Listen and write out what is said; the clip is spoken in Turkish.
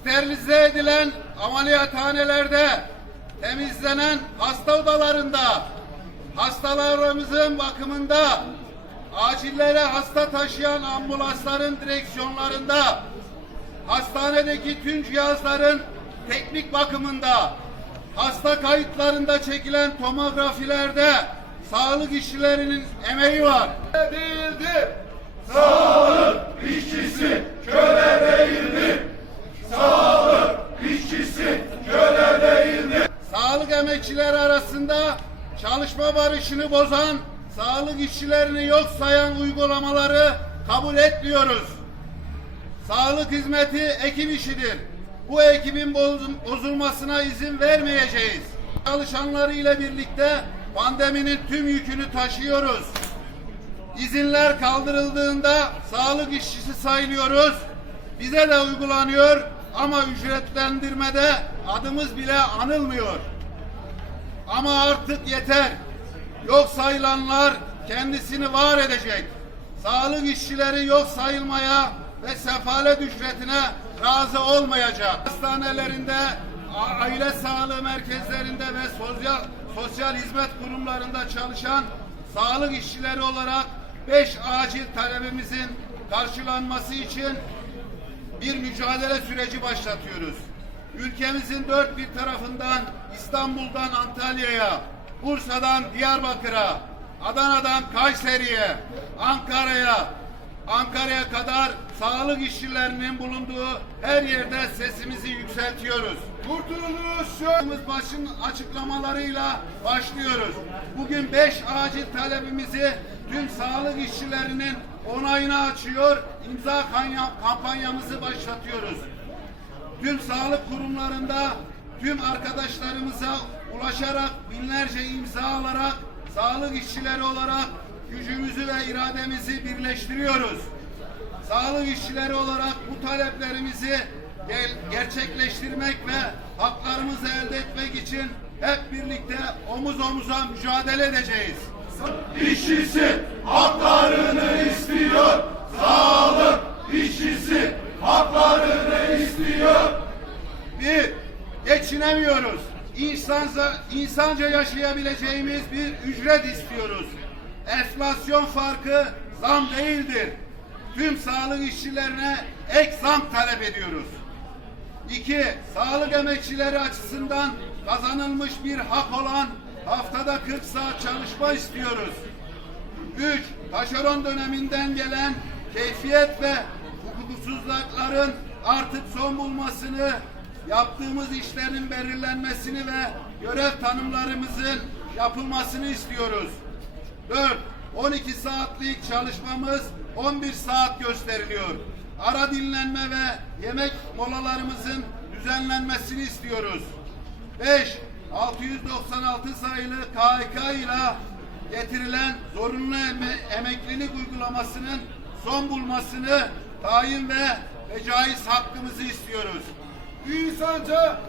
sterilize edilen ameliyathanelerde, temizlenen hasta odalarında, hastalarımızın bakımında, acillere hasta taşıyan ambulansların direksiyonlarında, hastanedeki tüm cihazların teknik bakımında, hasta kayıtlarında çekilen tomografilerde sağlık işçilerinin emeği var. Değildir. İşçisi köle değildir. Sağlık işçisi köle değildir. Sağlık emekçileri arasında çalışma barışını bozan, sağlık işçilerini yok sayan uygulamaları kabul etmiyoruz. Sağlık hizmeti ekip işidir. Bu ekibin boz- bozulmasına izin vermeyeceğiz. Çalışanları ile birlikte pandeminin tüm yükünü taşıyoruz. İzinler kaldırıldığında sağlık işçisi sayılıyoruz. Bize de uygulanıyor ama ücretlendirmede adımız bile anılmıyor. Ama artık yeter. Yok sayılanlar kendisini var edecek. Sağlık işçileri yok sayılmaya ve sefalet ücretine razı olmayacak. Hastanelerinde, aile sağlığı merkezlerinde ve sosyal sosyal hizmet kurumlarında çalışan sağlık işçileri olarak beş acil talebimizin karşılanması için bir mücadele süreci başlatıyoruz. Ülkemizin dört bir tarafından İstanbul'dan Antalya'ya, Bursa'dan Diyarbakır'a, Adana'dan Kayseri'ye, Ankara'ya, Ankara'ya kadar sağlık işçilerinin bulunduğu her yerde sesimizi yükseltiyoruz. Kurtuluş Sözümüz başın açıklamalarıyla başlıyoruz. Bugün beş acil talebimizi tüm sağlık işçilerinin onayına açıyor, imza kampanyamızı başlatıyoruz. Tüm sağlık kurumlarında tüm arkadaşlarımıza ulaşarak binlerce imza alarak sağlık işçileri olarak gücümüzü ve irademizi birleştiriyoruz. Sağlık işçileri olarak bu taleplerimizi gerçekleştirmek ve haklarımızı elde etmek için hep birlikte omuz omuza mücadele edeceğiz. İşçisi haklarını istiyor. Sağlık işçisi haklarını istiyor. Bir, geçinemiyoruz. İnsanca, insanca yaşayabileceğimiz bir ücret istiyoruz. Enflasyon farkı zam değildir. Tüm sağlık işçilerine ek zam talep ediyoruz. İki, sağlık emekçileri açısından kazanılmış bir hak olan haftada 40 saat çalışma istiyoruz. 3. Taşeron döneminden gelen keyfiyet ve hukuksuzlukların artık son bulmasını, yaptığımız işlerin belirlenmesini ve görev tanımlarımızın yapılmasını istiyoruz. 4. 12 saatlik çalışmamız 11 saat gösteriliyor. Ara dinlenme ve yemek molalarımızın düzenlenmesini istiyoruz. 5. 696 sayılı KHK ile getirilen zorunlu eme- emeklilik uygulamasının son bulmasını tayin ve vecaiz hakkımızı istiyoruz. İnsanca